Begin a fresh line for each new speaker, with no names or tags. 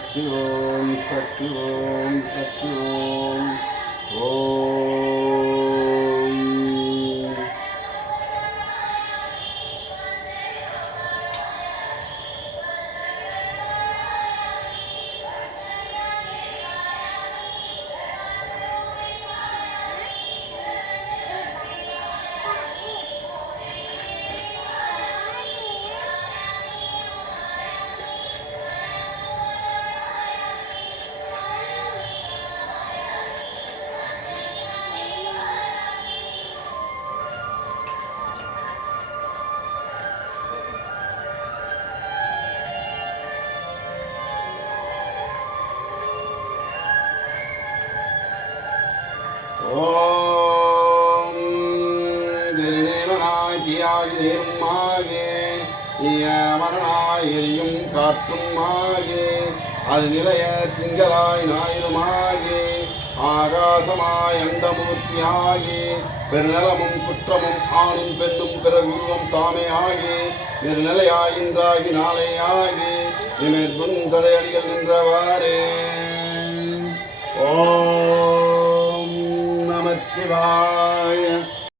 சக்தி ஓம் சக்தி ஓம் சக்தி ஓம் ஓம் திருநேவனாகியாகி நேருமாகே மரணாய் எரியும் காற்றுமாகே அது நிலைய திங்களாய் ஞாயிறுமாகே ஆகாசமாய் அண்டமூர்த்தியாகி. பெருநலமும் குற்றமும் ஆணும் பெண்ணும் பிற உருவம் தாமே ஆகி. நிர்நிலையாயின்றாகி நாளே ஆகி. நிமிர்பும் தடையடிகள் நின்றவாறே. ஓம் நமச்சிவாய.